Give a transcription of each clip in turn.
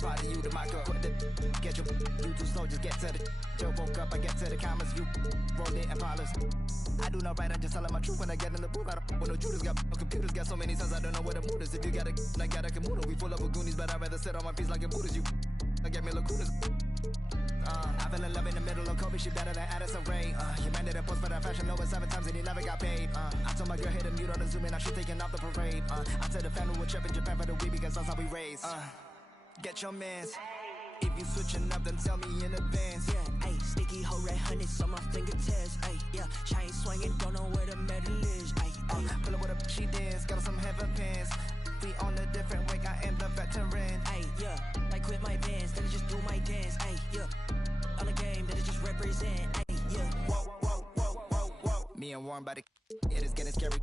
Body you the micro, get your you too slow, just get to the. Joe woke up, I get to the comments, you rolled it and polish. I do not write, I'm just telling my truth when I get in the booth. I don't when no Judas got computers, got so many sons, I don't know where the mood is. If you got a, I got a Kamuno, we full of Goonies, but I'd rather sit on my piece like a Buddhist. You, I get me lacunas. I fell in love in the middle of Kobe, she better than Addison Rae. You man did a post for that fashion over 7 times and he never got paid. I told my girl hit a mute on the Zoom and now she taking off the parade. I tell the family we're trip in Japan for the week because that's how we raised. Get your mans. If you switching up, then tell me in advance. Yeah, ayy, sticky hoe red hundreds on my fingertips. Ayy, yeah, chain swinging, don't know where the medal is. Ayy, pull up with a she dance, got some heaven pants. We on a different wake, I am the veteran. Ayy, yeah, I quit my bands, then I just do my dance. Ayy, yeah, on the game, then I just represent. Ayy, yeah. Whoa, whoa, whoa, whoa, whoa. Me and Warren by the it is getting scary.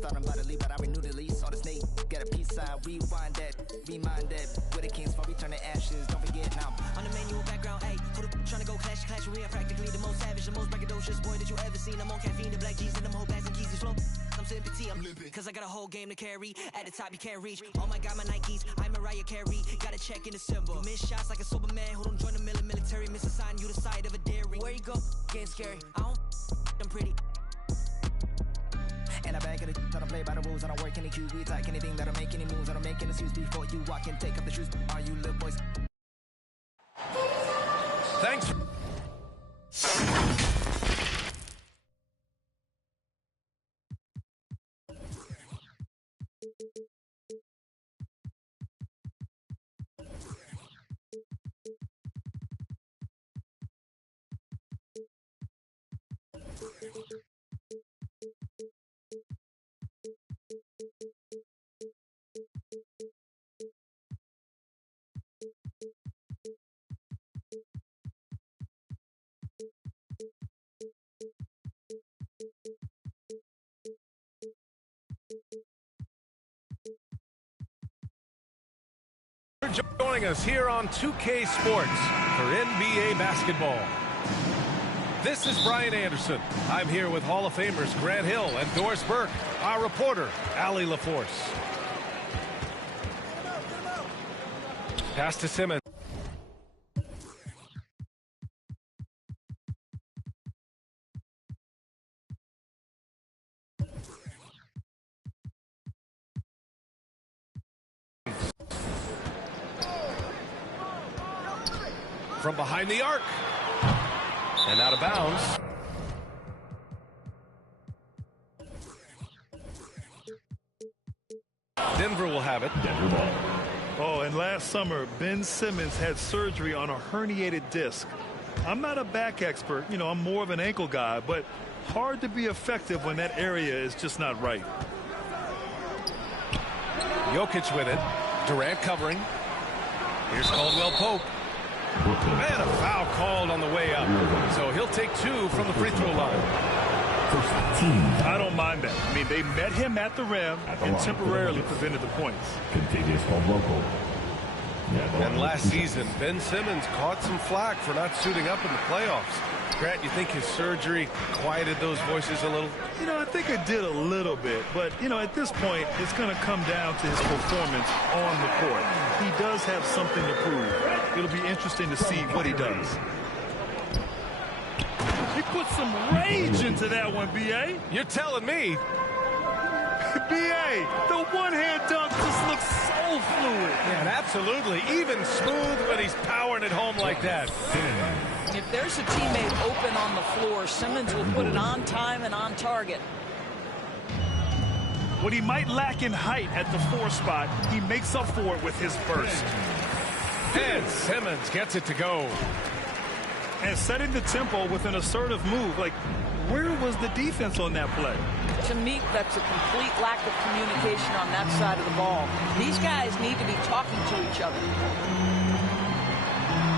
Thought I'm about to leave, but I renewed the lease. On the snake, get a peace sign, rewind that, remind that. With the kings for we turn to ashes, don't forget now. On the manual background, ayy, who the trying to go clash, we are practically the most savage, the most braggadocious boy that you ever seen. I'm on caffeine, the black G's, and them whole bags and keys, and flow. I'm sitting petite, I'm limping, cause I got a whole game to carry. At the top, you can't reach. Oh my god, my Nikes, I'm Mariah Carey. Gotta check in December. You miss shots like a Superman who don't join the military. Miss a sign, you the side of a dairy. Where you go? Getting scary. I don't, I'm pretty. And I bag of the I don't play by the rules, I don't work any QB like anything that'll make any moves, I don't make any excuse before you walk in, take up the shoes. Are you little boys? Thanks. Joining us here on 2K Sports for NBA basketball. This is Brian Anderson. I'm here with Hall of Famers Grant Hill and Doris Burke, our reporter, Allie LaForce. Pass to Simmons. From behind the arc. And out of bounds. Denver will have it. Denver ball. Oh, and last summer, Ben Simmons had surgery on a herniated disc. I'm not a back expert. You know, I'm more of an ankle guy, but hard to be effective when that area is just not right. Jokic with it. Durant covering. Here's Caldwell Pope. And a foul called on the way up. So he'll take 2 from the free throw line. I don't mind that. I mean, they met him at the rim and temporarily prevented the points. And last season, Ben Simmons caught some flack for not suiting up in the playoffs. Grant, you think his surgery quieted those voices a little? You know, I think it did a little bit. But, you know, at this point, it's going to come down to his performance on the court. He does have something to prove. It'll be interesting to see what he does. He put some rage into that one, B.A. You're telling me. B.A., the one-hand dunk just looks so fluid. Yeah, absolutely. Even smooth when he's powering it home like that. If there's a teammate open on the floor, Simmons will put it on time and on target. What he might lack in height at the 4 spot, he makes up for it with his burst. And Simmons gets it to go. And setting the tempo with an assertive move. Like, where was the defense on that play? To me, that's a complete lack of communication on that side of the ball. These guys need to be talking to each other.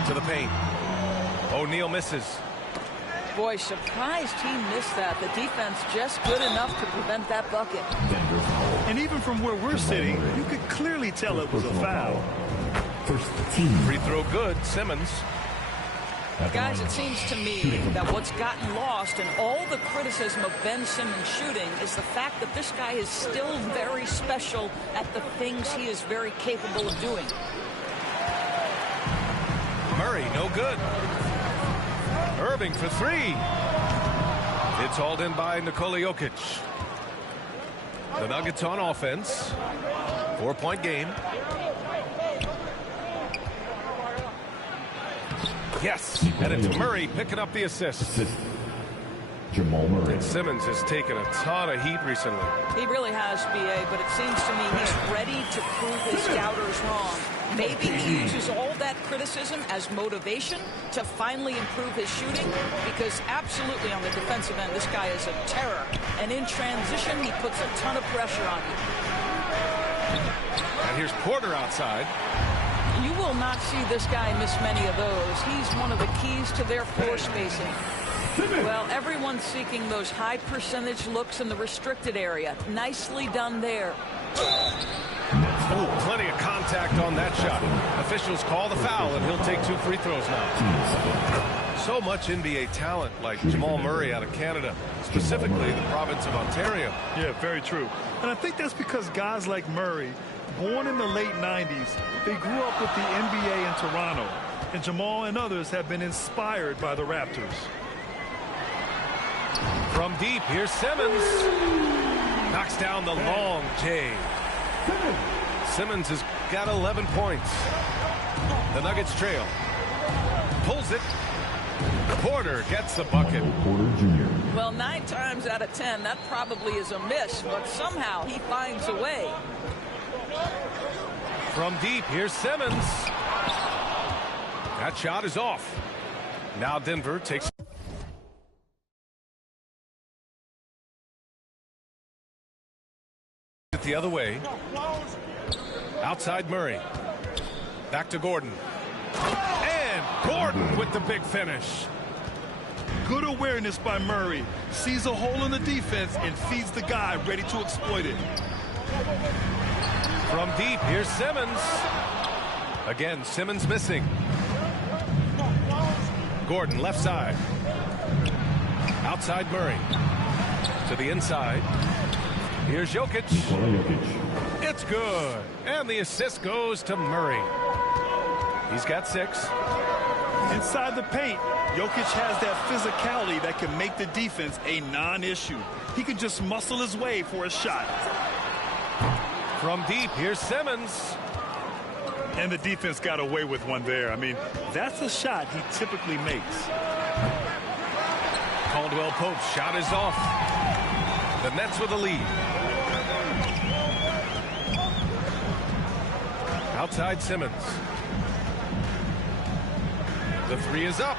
To the paint. O'Neal misses. Boy, surprised he missed that. The defense just good enough to prevent that bucket. And even from where we're sitting, you could clearly tell it was a foul. Free throw good, Simmons. Guys, it seems to me that what's gotten lost in all the criticism of Ben Simmons shooting is the fact that this guy is still very special at the things he is very capable of doing. Murray, no good. Irving for three. It's hauled in by Nikola Jokic. The Nuggets on offense. 4-point game. Yes, and it's Murray picking up the assist. Jamal Murray. And Simmons has taken a ton of heat recently. He really has, B.A., but it seems to me he's ready to prove his doubters wrong. Maybe he uses all that criticism as motivation to finally improve his shooting, because absolutely on the defensive end, this guy is a terror. And in transition, he puts a ton of pressure on you. And here's Porter outside. You will not see this guy miss many of those. He's one of the keys to their floor spacing. Well, everyone's seeking those high percentage looks in the restricted area. Nicely done there. Oh, plenty of contact on that shot. Officials call the foul, and he'll take 2 free throws now. So much NBA talent like Jamal Murray out of Canada, specifically the province of Ontario. Yeah, very true. And I think that's because guys like Murray, born in the late 90s, they grew up with the NBA in Toronto. And Jamal and others have been inspired by the Raptors. From deep, here's Simmons. Knocks down the long J. Simmons has got 11 points. The Nuggets trail. Pulls it. Porter gets the bucket. Porter Jr. Well, 9 times out of 10, that probably is a miss, but somehow he finds a way. From deep, here's Simmons. That shot is off. Now Denver takes it the other way. Outside Murray. Back to Gordon. And Gordon with the big finish. Good awareness by Murray. Sees a hole in the defense and feeds the guy ready to exploit it. From deep, here's Simmons. Again, Simmons missing. Gordon, left side. Outside Murray. To the inside. Here's Jokic. It's good. And the assist goes to Murray. He's got 6. Inside the paint, Jokic has that physicality that can make the defense a non-issue. He can just muscle his way for a shot. From deep, here's Simmons. And the defense got away with one there. I mean, that's a shot he typically makes. Caldwell Pope's shot is off. The Nets with a lead. Outside Simmons. The 3 is up.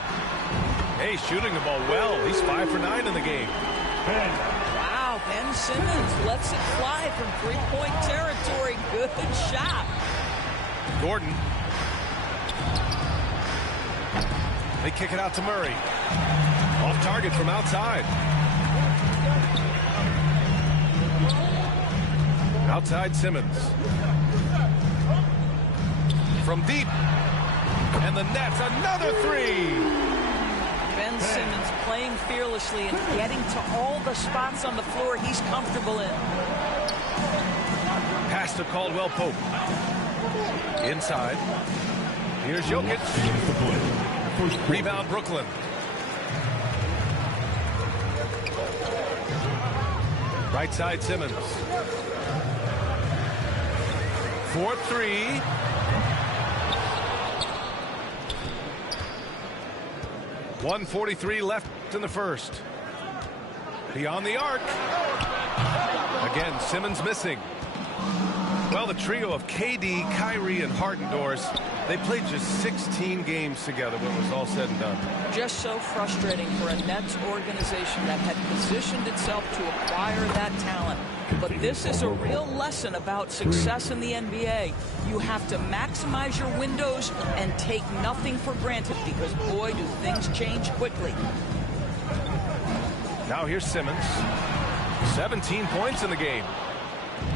Hey, shooting the ball well. He's 5 for 9 in the game. Wow, Ben Simmons lets it fly from 3-point territory. Good shot. Gordon. They kick it out to Murray. Off target from outside. Outside Simmons. From deep. And the Nets, another 3. Ben Simmons playing fearlessly and getting to all the spots on the floor he's comfortable in. Pass to Caldwell Pope. Inside. Here's Jokic. Rebound Brooklyn. Right side Simmons. 4-3. .143 left in the first. Beyond the arc. Again, Simmons missing. Well, the trio of KD, Kyrie, and Harden-Doors, they played just 16 games together when it was all said and done. Just so frustrating for a Nets organization that had positioned itself to acquire that talent. But this is a real lesson about success in the NBA. You have to maximize your windows and take nothing for granted, because, boy, do things change quickly. Now here's Simmons. 17 points in the game.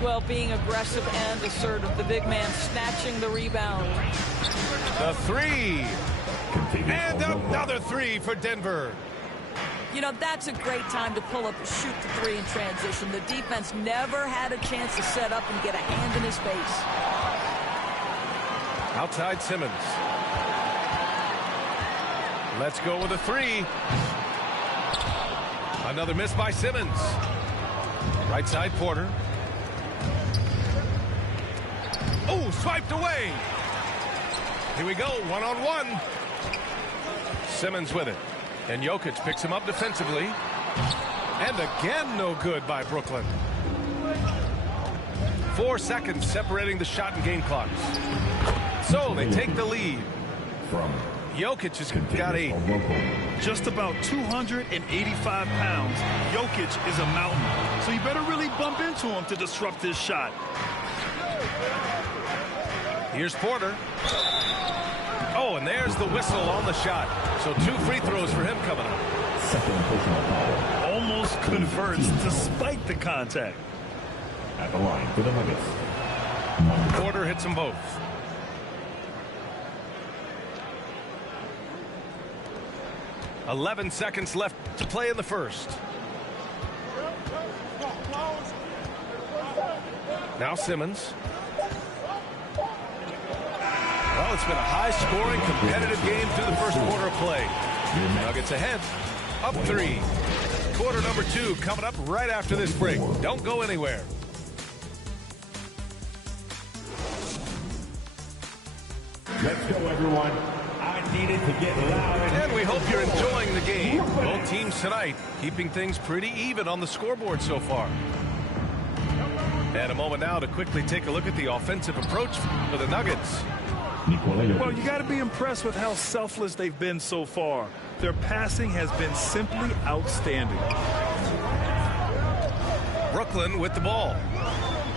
Well, being aggressive and assertive, the big man snatching the rebound. The 3. And another 3 for Denver. You know, that's a great time to pull up and shoot the 3 in transition. The defense never had a chance to set up and get a hand in his face. Outside Simmons. Let's go with a three. Another miss by Simmons. Right side, Porter. Oh, swiped away. Here we go, one-on-one. Simmons with it. And Jokic picks him up defensively. And again, no good by Brooklyn. 4 seconds separating the shot and game clocks. So they take the lead. Jokic has got 8. Just about 285 pounds. Jokic is a mountain. So you better really bump into him to disrupt his shot. Here's Porter. Oh, and there's the whistle on the shot. So 2 free throws for him coming up. Almost converts despite the contact. At the line for the Nuggets. Porter hits them both. .11 seconds left to play in the first. Now Simmons. Well, it's been a high-scoring, competitive game through the first quarter of play. Nuggets ahead, up 3. Quarter number 2 coming up right after this break. Don't go anywhere. Let's go, everyone. I needed to get loud. And we hope you're enjoying the game. Both teams tonight keeping things pretty even on the scoreboard so far. And a moment now to quickly take a look at the offensive approach for the Nuggets. Well, you got to be impressed with how selfless they've been so far. Their passing has been simply outstanding. Brooklyn with the ball.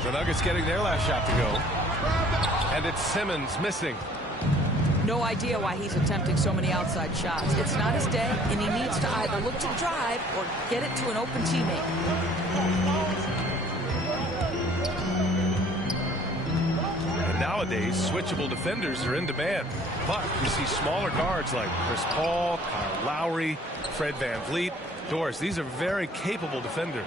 The Nuggets getting their last shot to go. And it's Simmons missing. No idea why he's attempting so many outside shots. It's not his day, and he needs to either look to drive or get it to an open teammate. Nowadays, switchable defenders are in demand, but you see smaller guards like Chris Paul, Kyle Lowry, Fred VanVleet. Doris, these are very capable defenders.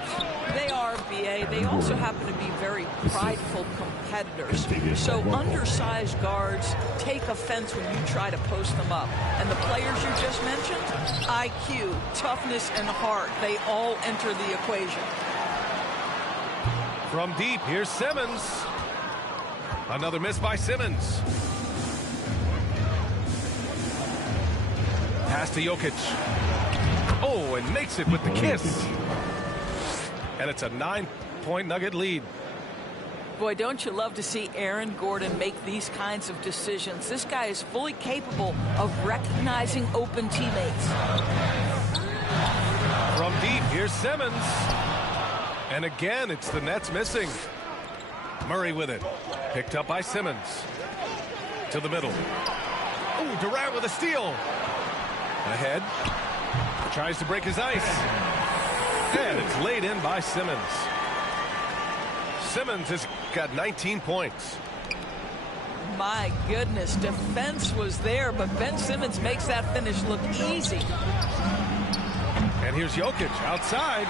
They are, BA. They also happen to be very prideful competitors. So undersized guards take offense when you try to post them up. And the players you just mentioned, IQ, toughness, and heart, they all enter the equation. From deep, here's Simmons. Another miss by Simmons. Pass to Jokic. Oh, and makes it with the kiss. And it's a 9-point Nugget lead. Boy, don't you love to see Aaron Gordon make these kinds of decisions. This guy is fully capable of recognizing open teammates. From deep, here's Simmons. And again, it's the Nets missing. Murray with it. Picked up by Simmons. To the middle. Oh, Durant with a steal. Ahead. Tries to break his ice. And it's laid in by Simmons. Simmons has got 19 points. My goodness, defense was there, but Ben Simmons makes that finish look easy. And here's Jokic outside.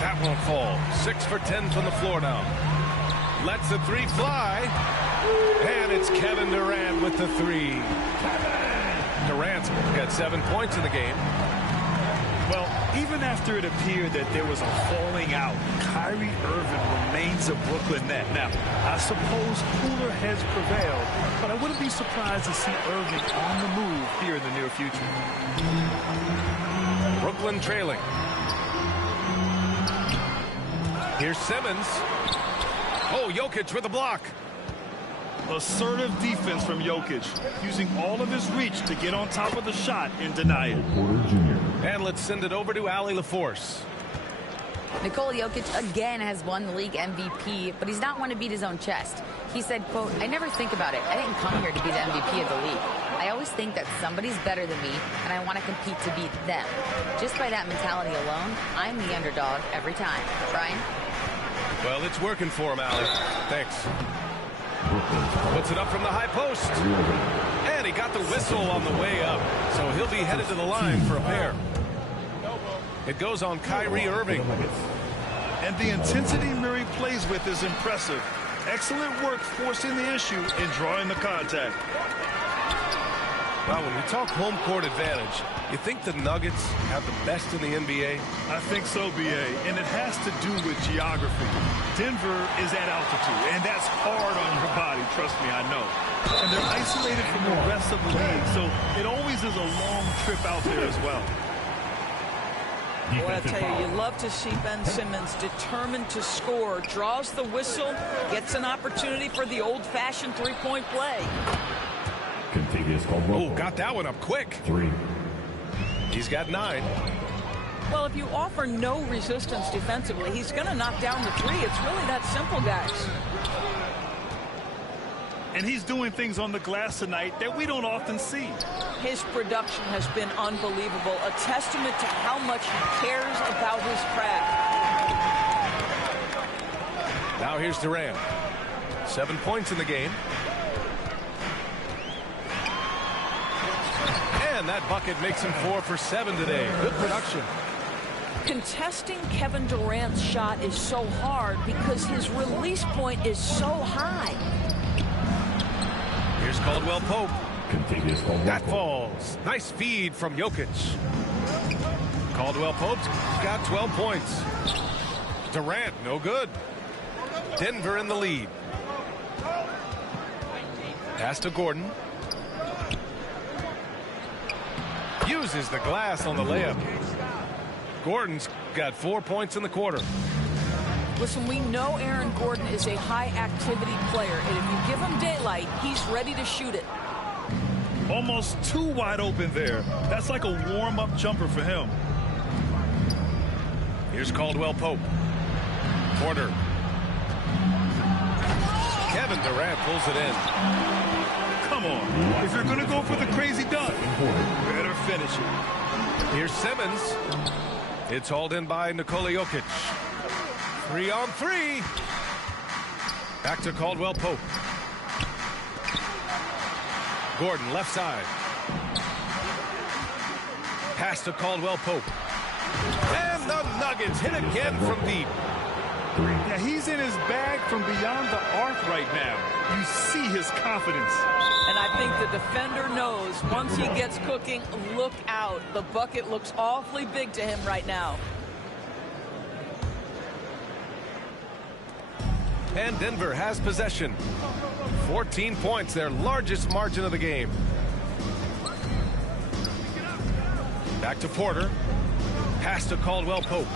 That won't fall. 6 for 10 from the floor now. Lets the three fly. And it's Kevin Durant with the three. Durant's got 7 points in the game. Well, even after it appeared that there was a falling out, Kyrie Irving remains a Brooklyn Net. Now, I suppose cooler heads prevailed, but I wouldn't be surprised to see Irving on the move here in the near future. Brooklyn trailing. Here's Simmons. Oh, Jokic with a block. Assertive defense from Jokic, using all of his reach to get on top of the shot and deny it. And let's send it over to Allie LaForce. Nikola Jokic again has won the league MVP, but he's not one to beat his own chest. He said, quote, "I never think about it. I didn't come here to be the MVP of the league. I always think that somebody's better than me, and I want to compete to beat them. Just by that mentality alone, I'm the underdog every time." Brian? Well, it's working for him, Allie. Thanks. Puts it up from the high post. And he got the whistle on the way up. So he'll be headed to the line for a pair. It goes on Kyrie Irving. And the intensity Murray plays with is impressive. Excellent work forcing the issue and drawing the contact. Well, when we talk home court advantage, you think the Nuggets have the best in the NBA? I think so, B.A., and it has to do with geography. Denver is at altitude, and that's hard on your body, trust me, I know. And they're isolated from the rest of the league, so it always is a long trip out there as well. Boy, I tell you, you love to see Ben Simmons determined to score, draws the whistle, gets an opportunity for the old-fashioned three-point play. Oh, got that one up quick. 3. He's got 9. Well, if you offer no resistance defensively, he's going to knock down the three. It's really that simple, guys. And he's doing things on the glass tonight that we don't often see. His production has been unbelievable, a testament to how much he cares about his craft. Now here's Durant. 7 points in the game. And that bucket makes him 4 for 7 today. Good production. Contesting Kevin Durant's shot is so hard because his release point is so high. Here's Caldwell Pope. That falls. Nice feed from Jokic. Caldwell Pope's got 12 points. Durant, no good. Denver in the lead. Pass to Gordon. Uses the glass on the layup. Gordon's got 4 points in the quarter. Listen, we know Aaron Gordon is a high-activity player, and if you give him daylight, he's ready to shoot it. Almost too wide open there. That's like a warm-up jumper for him. Here's Caldwell Pope. Porter. Kevin Durant pulls it in. Come on. If you're going to go for the crazy dunk, better finish it. Here's Simmons. It's hauled in by Nikola Jokic. 3 on 3. Back to Caldwell Pope. Gordon left side. Pass to Caldwell Pope. And the Nuggets hit again from deep. Yeah, he's in his bag from beyond the arc right now. You see his confidence. And I think the defender knows once he gets cooking, look out. The bucket looks awfully big to him right now. And Denver has possession. 14 points, their largest margin of the game. Back to Porter. Pass to Caldwell Pope.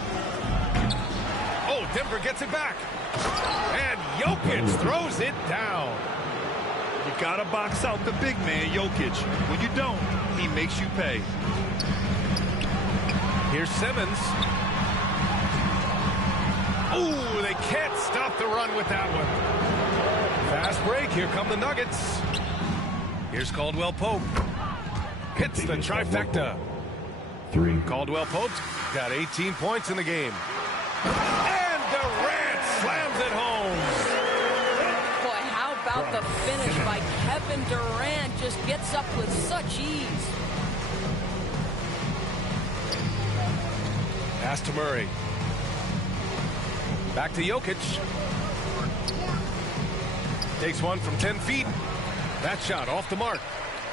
Oh, Denver gets it back. And Jokic throws it down. You got to box out the big man, Jokic. When you don't, he makes you pay. Here's Simmons. Ooh, they can't stop the run with that one. Fast break. Here come the Nuggets. Here's Caldwell Pope. Hits the trifecta. 3. Caldwell Pope's got 18 points in the game. And Durant slams it home. Boy, how about the finish by Kevin Durant? Just gets up with such ease. Pass to Murray. Back to Jokic. Takes one from 10 feet. That shot off the mark.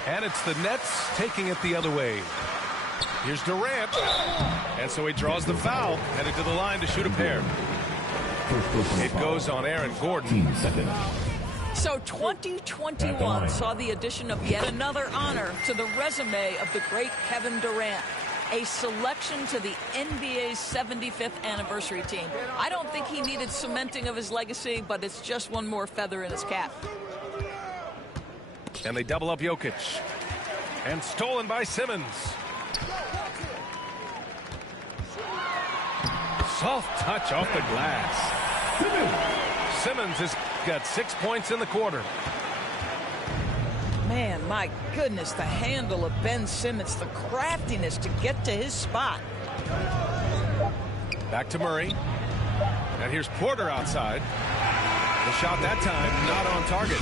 And it's the Nets taking it the other way. Here's Durant. And so he draws the foul. Headed to the line to shoot a pair. It goes on Aaron Gordon. So 2021 saw the addition of yet another honor to the resume of the great Kevin Durant. A selection to the NBA's 75th anniversary team. I don't think he needed cementing of his legacy, but it's just one more feather in his cap. And they double up Jokic. And stolen by Simmons. Soft touch off the glass. Simmons has got 6 points in the quarter. Man, my goodness, the handle of Ben Simmons, the craftiness to get to his spot. Back to Murray. And here's Porter outside. The shot that time not on target.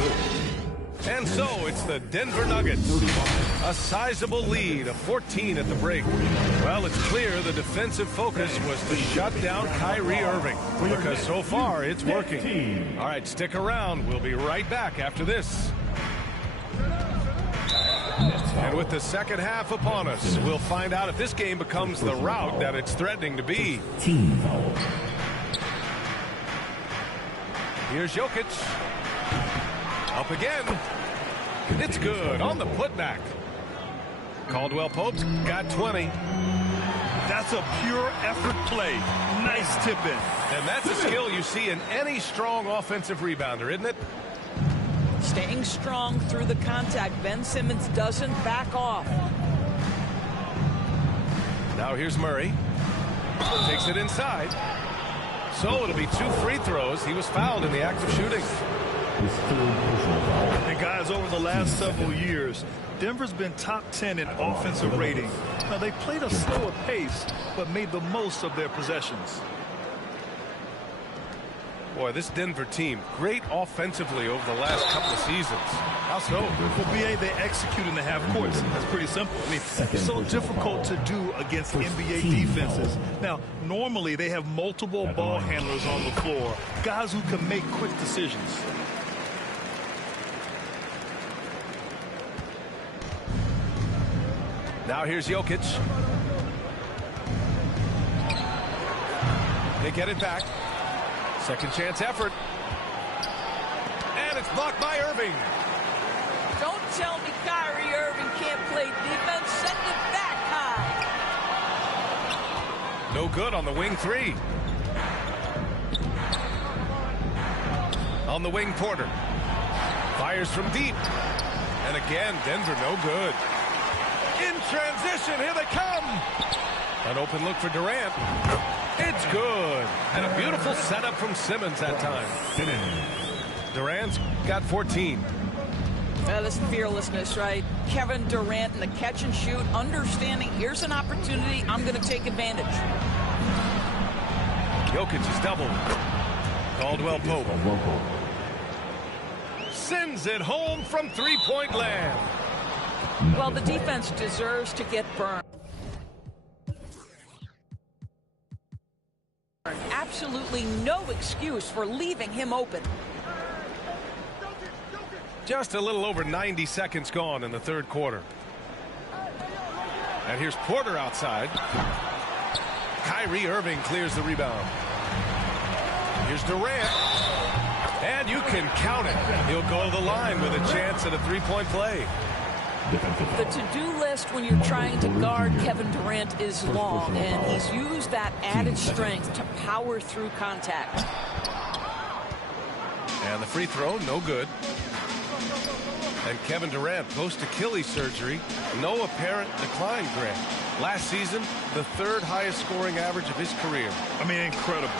And so it's the Denver Nuggets. A sizable lead of 14 at the break. Well, it's clear the defensive focus was to shut down Kyrie Irving. Because so far it's working. All right, stick around. We'll be right back after this. And with the second half upon us, we'll find out if this game becomes the rout that it's threatening to be. Team foul. Here's Jokic. Up again. It's good on the putback. Caldwell Pope's got 20. That's a pure effort play. Nice tip in. And that's a skill you see in any strong offensive rebounder, isn't it? Staying strong through the contact. Ben Simmons doesn't back off. Now here's Murray. Takes it inside. So it'll be 2 free throws. He was fouled in the act of shooting. And guys, over the last several years, Denver's been top 10 in offensive rating. Now, they played a slower pace, but made the most of their possessions. Boy, this Denver team, great offensively over the last couple of seasons. How so? Well, BA, they execute in the half courts. That's pretty simple. I mean, it's so difficult to do against NBA defenses. Now, normally they have multiple ball handlers on the floor, guys who can make quick decisions. Now here's Jokic. They get it back. Second chance effort. And it's blocked by Irving. Don't tell me Kyrie Irving can't play defense. Send it back high. No good on the wing 3. On the wing, Porter. Fires from deep. And again, Denver no good. In transition, here they come. An open look for Durant. It's good. And a beautiful setup from Simmons that time. Durant's got 14. Well, this fearlessness, right? Kevin Durant in the catch and shoot, understanding here's an opportunity, I'm going to take advantage. Jokic is doubled. Caldwell Pope sends it home from three-point land. Well, the defense deserves to get burned. Absolutely no excuse for leaving him open. Just a little over 90 seconds gone in the third quarter. And here's Porter outside. Kyrie Irving clears the rebound. Here's Durant. And you can count it. He'll go to the line with a chance at a three-point play. The to-do list when you're trying to guard Kevin Durant is long, and he's used that added strength to power through contact. And the free throw, no good. And Kevin Durant, post-Achilles surgery, no apparent decline, Grant. Last season, the third highest scoring average of his career. I mean, incredible.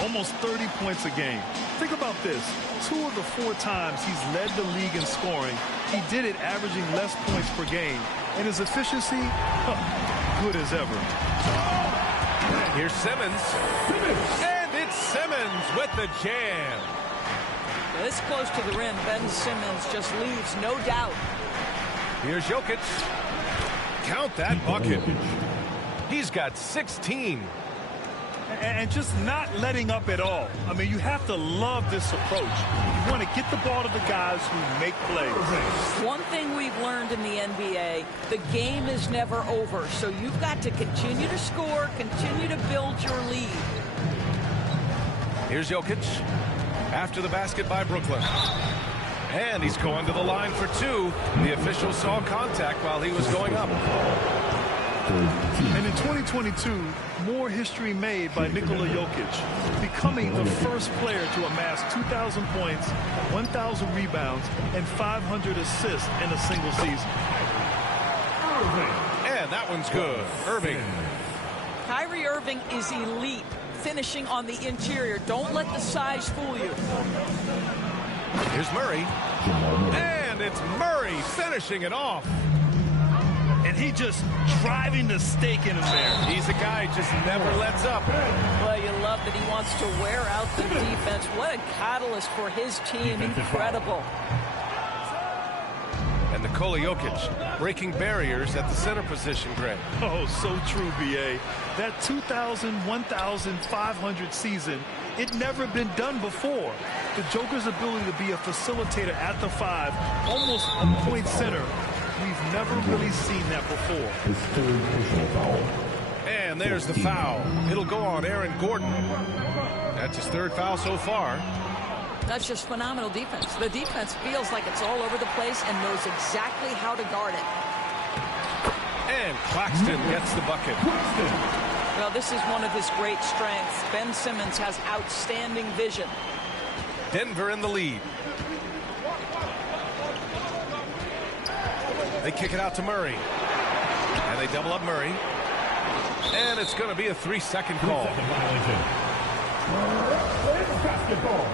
Almost 30 points a game. Think about this. 2 of the 4 times he's led the league in scoring, he did it averaging less points per game. And his efficiency, good as ever. Here's Simmons. And it's Simmons with the jam. This close to the rim, Ben Simmons just leaves no doubt. Here's Jokic. Count that bucket. He's got 16. And just not letting up at all. I mean, you have to love this approach. You want to get the ball to the guys who make plays. One thing we've learned in the NBA, the game is never over. So you've got to continue to score, continue to build your lead. Here's Jokic. After the basket by Brooklyn. And he's going to the line for 2. The official saw contact while he was going up. And in 2022, more history made by Nikola Jokic, becoming the first player to amass 2,000 points, 1,000 rebounds, and 500 assists in a single season. And that one's good. Irving. Kyrie Irving is elite, finishing on the interior. Don't let the size fool you. Here's Murray. And it's Murray finishing it off. And he just driving the stake in him there. He's a guy who just never lets up. Well, you love that he wants to wear out the defense. What a catalyst for his team. Incredible. And Nikola Jokic breaking barriers at the center position, Greg. Oh, so true, B.A. That 2,000, 1,500 season, it never been done before. The Joker's ability to be a facilitator at the 5, almost a point center, We've never really seen that before. His third personal foul. And there's the foul. It'll go on Aaron Gordon. That's his third foul so far. That's just phenomenal defense. The defense feels like it's all over the place and knows exactly how to guard it. And Claxton gets the bucket. Well, this is one of his great strengths. Ben Simmons has outstanding vision. Denver in the lead. They kick it out to Murray. And they double up Murray. And it's going to be a 3-second call. Basketball.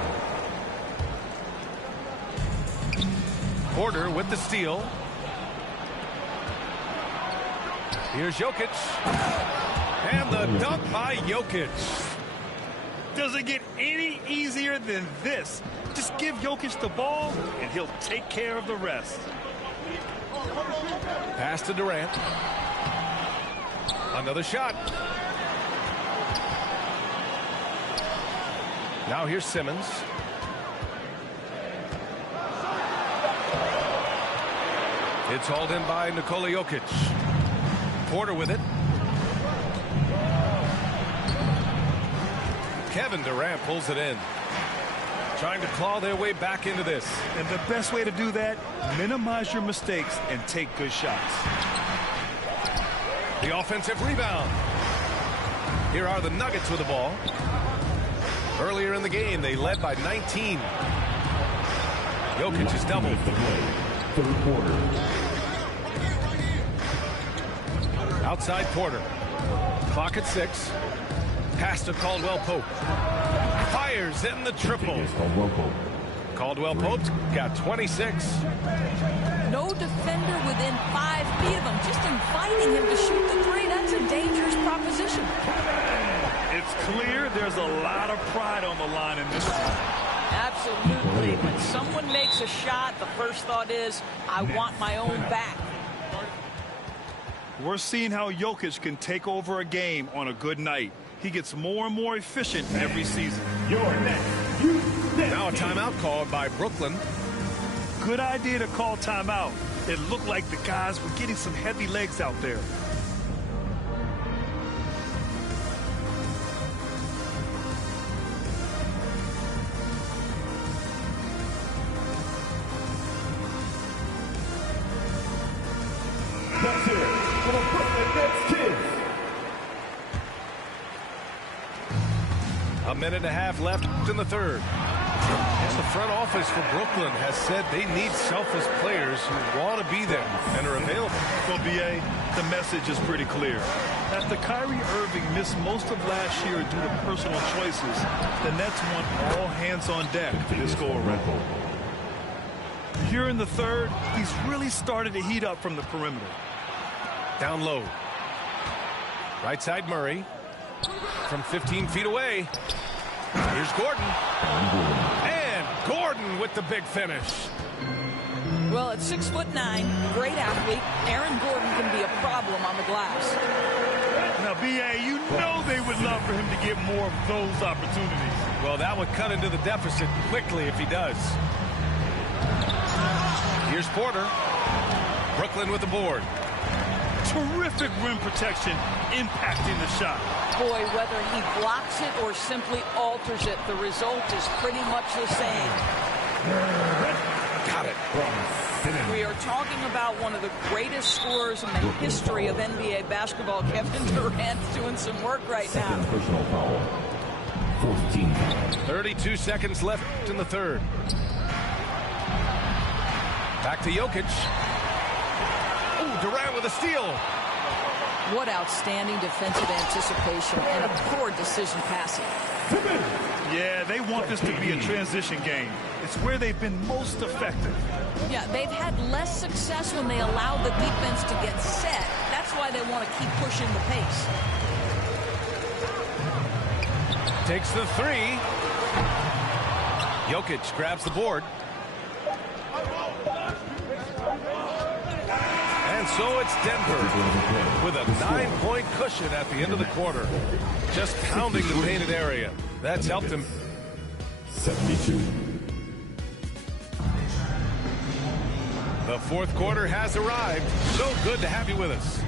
Porter with the steal. Here's Jokic. And the dunk by Jokic. Does it get any easier than this? Just give Jokic the ball, and he'll take care of the rest. Pass to Durant. Another shot. Now here's Simmons. It's hauled in by Nikola Jokic. Porter with it. Kevin Durant pulls it in. Trying to claw their way back into this. And the best way to do that, minimize your mistakes and take good shots. The offensive rebound. Here are the Nuggets with the ball. Earlier in the game, they led by 19. Jokic is doubled. Third quarter. Outside Porter. Clock at 6. Pass to Caldwell Pope. Fires in the triple. Caldwell Pope's got 26. No defender within 5 feet of him, just inviting him to shoot the three. That's a dangerous proposition. It's clear there's a lot of pride on the line in this one. Absolutely. When someone makes a shot, the first thought is, I want my own back. We're seeing how Jokic can take over a game on a good night. He gets more and more efficient every season. You're next. Now a timeout called by Brooklyn. Good idea to call timeout. It looked like the guys were getting some heavy legs out there. Let's hear it for the Brooklyn Nets kids. A minute and a half left in the third. And the front office for Brooklyn has said they need selfless players who want to be there and are available. Well, BA, the message is pretty clear. After Kyrie Irving missed most of last year due to personal choices, the Nets want all hands on deck this go-around. Here in the third, he's really started to heat up from the perimeter. Down low. Right side Murray. From 15 feet away. Here's Gordon. And Gordon with the big finish. Well, at 6'9", great athlete, Aaron Gordon can be a problem on the glass. Now, BA, you know they would love for him to get more of those opportunities. Well, that would cut into the deficit quickly if he does. Here's Porter. Brooklyn with the board. Terrific rim protection impacting the shot. Boy, whether he blocks it or simply alters it, the result is pretty much the same. Got it. We are talking about one of the greatest scorers in the history of NBA basketball. Kevin Durant's doing some work right now. Personal foul. 14. 32 seconds left in the third. Back to Jokic. Oh, Durant with a steal. What outstanding defensive anticipation and a poor decision passing. Yeah, they want this to be a transition game. It's where they've been most effective. Yeah, they've had less success when they allow the defense to get set. That's why they want to keep pushing the pace. Takes the three. Jokic grabs the board. And so it's Denver with a 9-point cushion at the end of the quarter. Just pounding the painted area. That's helped him. 72. The fourth quarter has arrived. So good to have you with us.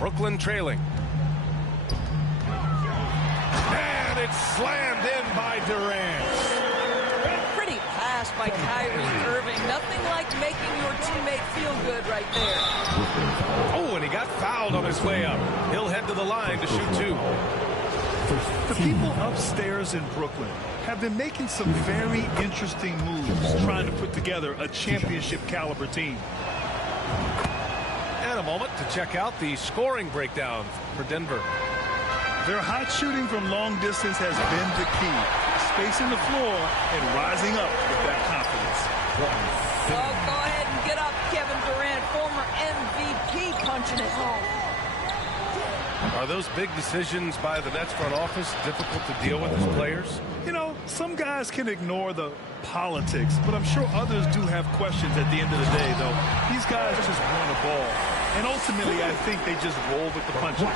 Brooklyn trailing. And it's slammed in by Durant. Pretty pass by Kyrie Irving. Nothing like making your teammate feel good right there. Oh, and he got fouled on his way up. He'll head to the line to shoot two. The people upstairs in Brooklyn have been making some very interesting moves trying to put together a championship caliber team. And a moment to check out the scoring breakdown for Denver. Their hot shooting from long distance has been the key. Spacing the floor and rising up with that confidence. So go ahead and get up, Kevin Durant, former MVP, punching it home. Are those big decisions by the Nets front office difficult to deal with as players? You know, some guys can ignore the politics, but I'm sure others do have questions at the end of the day, though. These guys just want a ball. And ultimately, I think they just roll with the punches.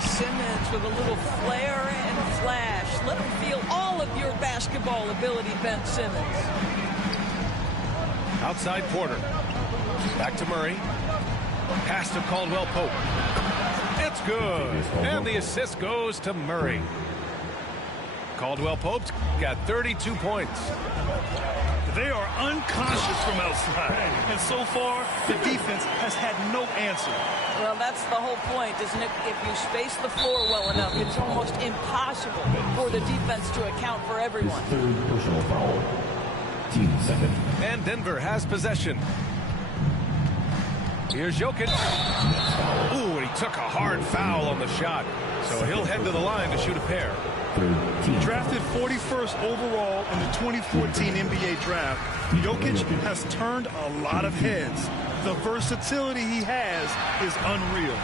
Simmons with a little flair and flash. Let him feel all of your basketball ability, Ben Simmons. Outside Porter. Back to Murray. Pass to Caldwell Pope. It's good. And the assist goes to Murray. Caldwell Pope's got 32 points. They are unconscious from outside. And so far, the defense has had no answer. Well, that's the whole point, isn't it? If you space the floor well enough, it's almost impossible for the defense to account for everyone. Third personal foul. Team second. And Denver has possession. Here's Jokic. Ooh, and he took a hard foul on the shot. So he'll head to the line to shoot a pair. Drafted 41st overall in the 2014 NBA draft, Jokic has turned a lot of heads. The versatility he has is unreal.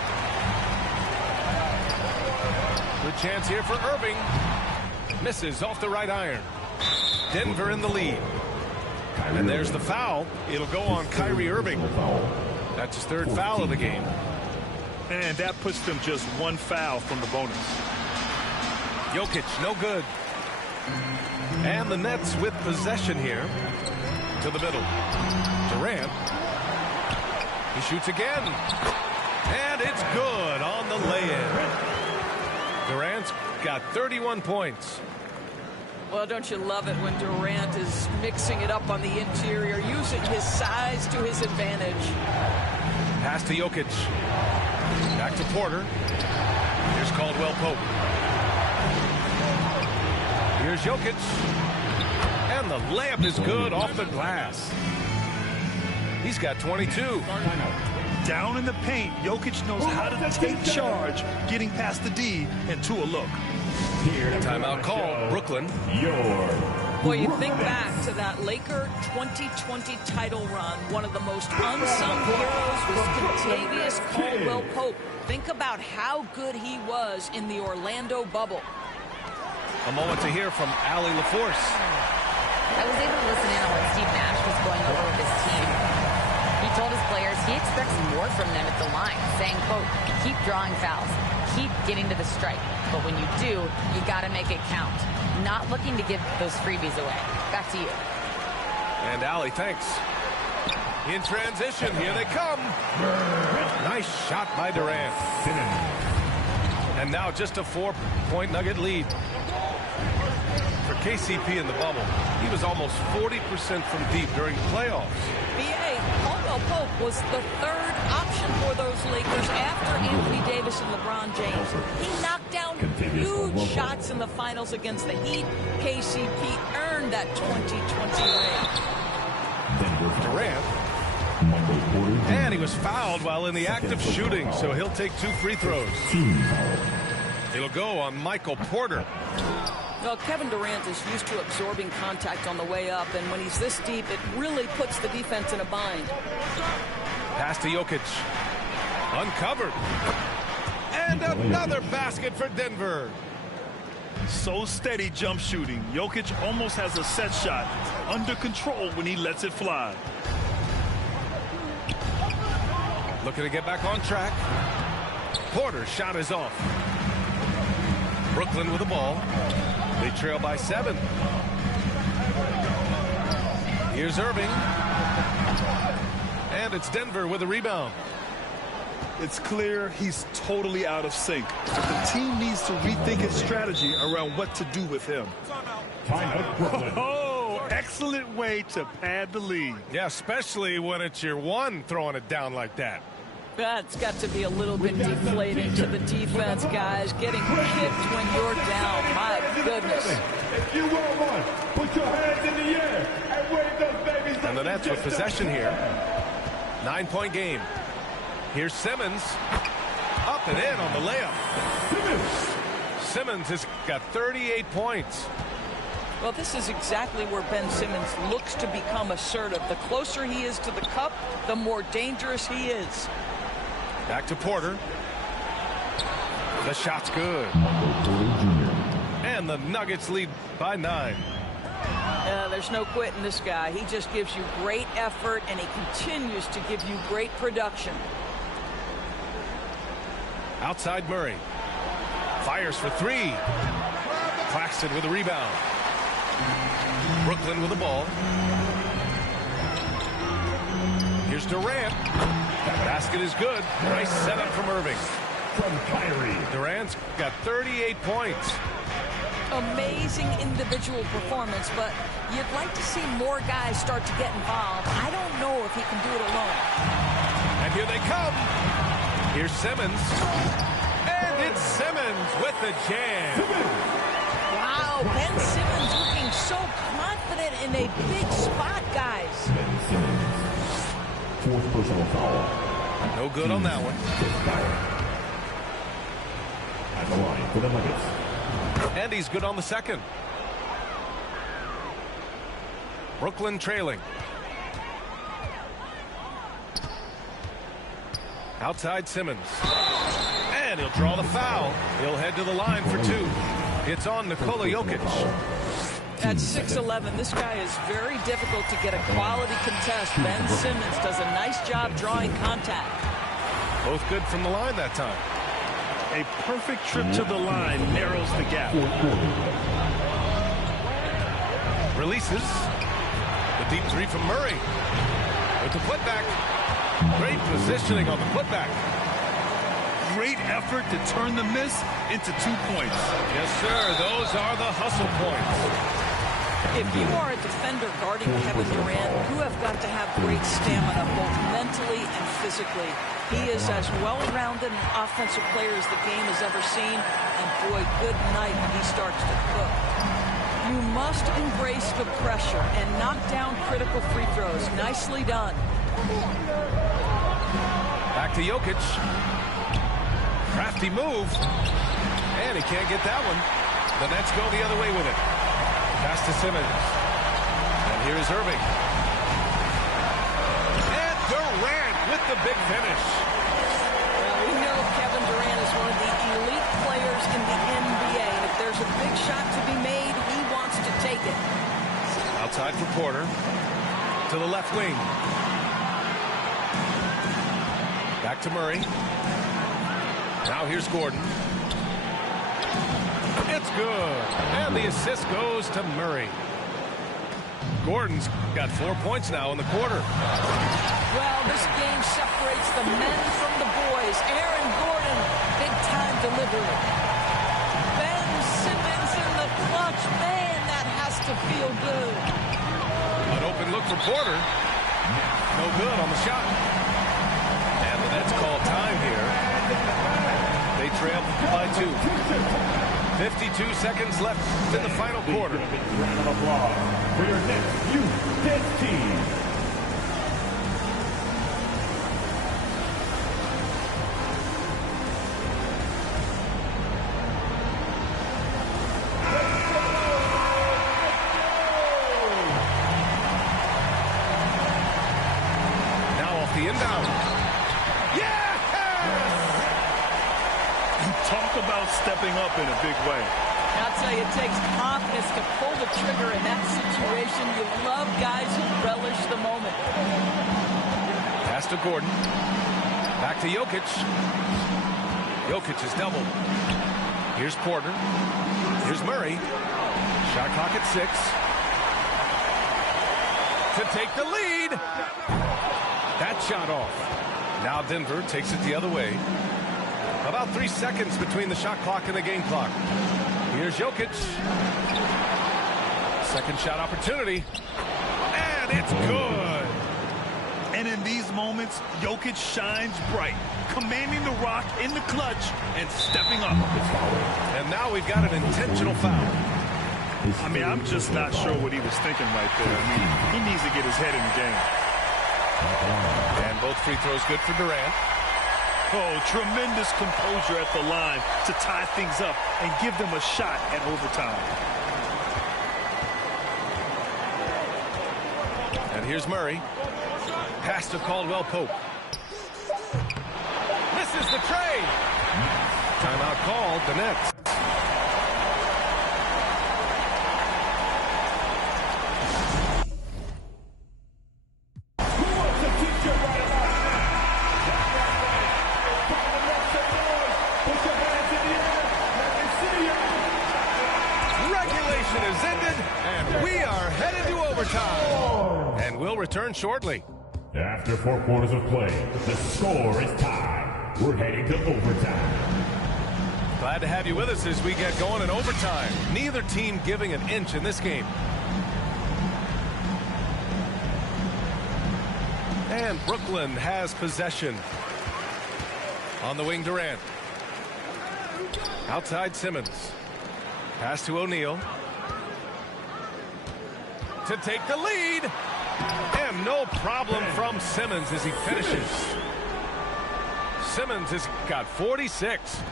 Good chance here for Irving. Misses off the right iron. Denver in the lead. And there's the foul. It'll go on Kyrie Irving. That's his third foul of the game. And that puts them just one foul from the bonus. Jokic, no good. And the Nets with possession here. To the middle. Durant. He shoots again. And it's good on the lay-in. Durant's got 31 points. Well, don't you love it when Durant is mixing it up on the interior, using his size to his advantage. Pass to Jokic. Back to Porter. Here's Caldwell Pope. Here's Jokic. And the layup is good off the glass. He's got 22. Down in the paint, Jokic knows how to take charge, getting past the D and to a look. Timeout call, Brooklyn. Boy, you think back to that Laker 2020 title run. One of the most unsung heroes was Kentavious Caldwell Pope. Think about how good he was in the Orlando bubble. A moment to hear from Allie LaForce. I was able to listen in on what Steve Nash was going over with his team. He told his players he expects more from them at the line, saying, quote, keep drawing fouls, keep getting to the stripe. But when you do, you got to make it count. Not looking to give those freebies away. Back to you. And Allie, thanks. In transition, here they come. Nice shot by Durant. And now just a 4-point Nugget lead. For KCP in the bubble, he was almost 40% from deep during the playoffs. B.A. Caldwell Pope was the third option for those Lakers after Anthony Davis and LeBron James. He knocked down huge shots in the finals against the Heat. KCP earned that 2020 ring. Durant. And he was fouled while in the act of shooting, so he'll take 2 free throws. It'll go on Michael Porter. Well, Kevin Durant is used to absorbing contact on the way up, and when he's this deep, it really puts the defense in a bind. Pass to Jokic. Uncovered. And another basket for Denver. So steady jump shooting. Jokic almost has a set shot under control when he lets it fly. Looking to get back on track. Porter's shot is off. Brooklyn with the ball. They trail by 7. Here's Irving. And it's Denver with a rebound. It's clear he's totally out of sync. The team needs to rethink its strategy around what to do with him. Oh, excellent way to pad the lead. Yeah, especially when it's your one throwing it down like that. That's got to be a little bit deflating to the defense, guys. Getting kicked when you're down. My goodness. If you want one, put your hands in the air and wave those babies. And the Nets with possession here. 9-point game. Here's Simmons. Up and in on the layup. Simmons has got 38 points. Well, this is exactly where Ben Simmons looks to become assertive. The closer he is to the cup, the more dangerous he is. Back to Porter. The shot's good. And the Nuggets lead by 9. There's no quitting this guy. He just gives you great effort, and he continues to give you great production. Outside Murray. Fires for 3. Claxton with a rebound. Brooklyn with the ball. Here's Durant. Basket is good. Nice setup from Irving. From Kyrie. Durant's got 38 points. Amazing individual performance, but you'd like to see more guys start to get involved. I don't know if he can do it alone. And here they come. Here's Simmons. And it's Simmons with the jam. Wow, Ben Simmons looking so confident in a big spot, guys. Ben Simmons. 4th personal foul. No good on that one. At the line for the Nuggets. And he's good on the second. Brooklyn trailing. Outside Simmons. And he'll draw the foul. He'll head to the line for 2. It's on Nikola Jokic. At 6'11", this guy is very difficult to get a quality contest. Ben Simmons does a nice job drawing contact. Both good from the line that time. A perfect trip to the line narrows the gap. Releases. The deep 3 from Murray. With the putback. Great positioning on the putback. Great effort to turn the miss into 2 points. Yes, sir. Those are the hustle points. If you are a defender guarding Kevin Durant, you have got to have great stamina, both mentally and physically. He is as well-rounded an offensive player as the game has ever seen, and boy, good night when he starts to cook. You must embrace the pressure and knock down critical free throws. Nicely done. Back to Jokic. Crafty move. And he can't get that one. The Nets go the other way with it. Pass to Simmons. And here's Irving. And Durant with the big finish. Well, we know Kevin Durant is one of the elite players in the NBA. And if there's a big shot to be made, he wants to take it. Outside for Porter. To the left wing. Back to Murray. Now here's Gordon. It's good. And the assist goes to Murray. Gordon's got 4 points now in the quarter. Well, this game separates the men from the boys. Aaron Gordon, big-time delivery. Ben Simmons in the clutch. Man, that has to feel good. An open look for Porter. No good on the shot. And the Nets call time here. They trail by 2. 52 seconds left in the final quarter. Round of applause for your next youth team. Now off the inbound. Talk about stepping up in a big way. I'll tell you, it takes confidence to pull the trigger in that situation. You love guys who relish the moment. Pass to Gordon. Back to Jokic. Jokic is doubled. Here's Porter. Here's Murray. Shot clock at 6. To take the lead. That shot off. Now Denver takes it the other way. About 3 seconds between the shot clock and the game clock. Here's Jokic. Second shot opportunity. And it's good. And in these moments, Jokic shines bright, commanding the rock in the clutch and stepping up. And now we've got an intentional foul. I mean, I'm just not sure what he was thinking right there. I mean, he needs to get his head in the game. And both free throws good for Durant. Oh, tremendous composure at the line to tie things up and give them a shot at overtime. And here's Murray. Pass to Caldwell Pope. Misses the tray. Timeout called. The Nets. Regulation is ended, and we are headed to overtime. And we'll return shortly. After 4 quarters of play, the score is tied. We're heading to overtime. Glad to have you with us as we get going in overtime. Neither team giving an inch in this game. And Brooklyn has possession. On the wing, Durant. Outside Simmons. Pass to O'Neal. To take the lead. And no problem from Simmons as he finishes. Simmons has got 46.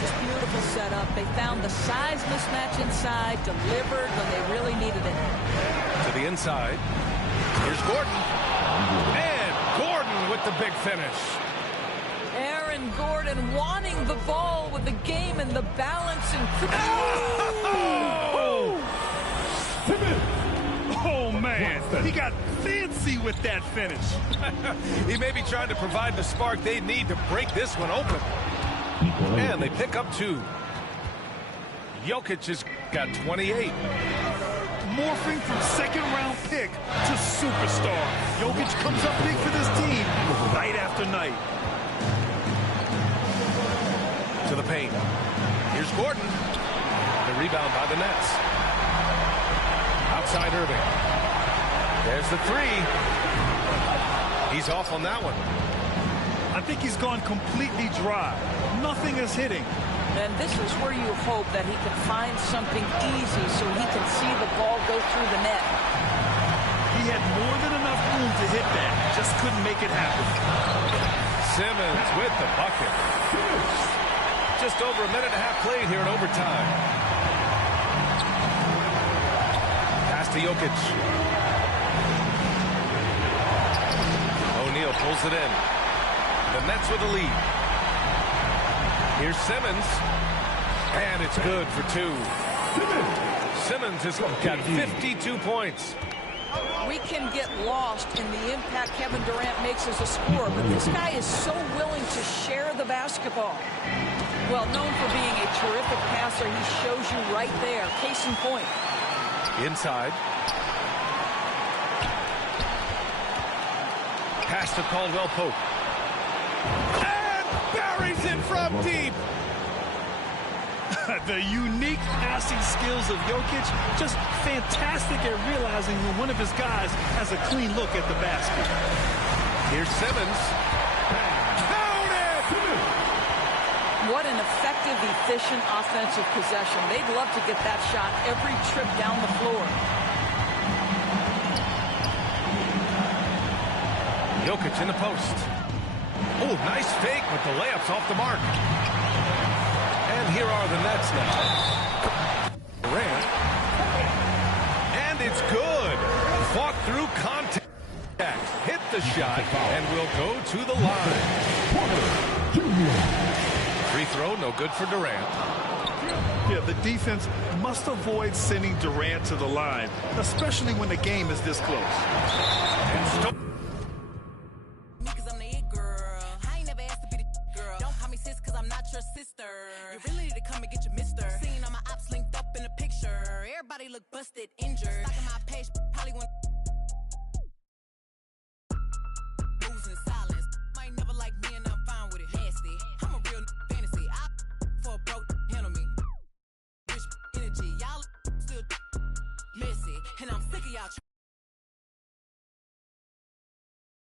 Just beautiful setup. They found the size mismatch inside, delivered when they really needed it. To the inside. Here's Gordon. And Gordon with the big finish. Aaron Gordon wanting the ball with the game and the balance. And Oh, man, he got fancy with that finish. He may be trying to provide the spark they need to break this one open. And they pick up 2. Jokic has got 28. Morphing from second-round pick to superstar. Jokic comes up big for this team night after night. To the paint. Here's Gordon. The rebound by the Nets. Outside Irving. There's the 3. He's off on that one. I think he's gone completely dry. Nothing is hitting. And this is where you hope that he can find something easy so he can see the ball go through the net. He had more than enough room to hit that. Just couldn't make it happen. Simmons with the bucket. Just over a minute and a half played here in overtime. Pass to Jokic. O'Neal pulls it in. The Nets with the lead. Here's Simmons. And it's good for 2. Simmons has got 52 points. We can get lost in the impact Kevin Durant makes as a scorer, but this guy is so willing to share the basketball. Well, known for being a terrific passer, he shows you right there. Case in point. Inside. Pass to Caldwell Pope. And buries it from deep. The unique passing skills of Jokic, just fantastic at realizing when one of his guys has a clean look at the basket. Here's Simmons. Counted! What an effective, efficient offensive possession. They'd love to get that shot every trip down the floor. Jokic in the post. Oh, nice fake, but the layup's off the mark. And here are the Nets now. Durant. And it's good. Fought through contact. Hit the shot and will go to the line. Free throw, no good for Durant. Yeah, the defense must avoid sending Durant to the line, especially when the game is this close. And You really need to come Shawty look busted, injured. Stuck in my page, probably want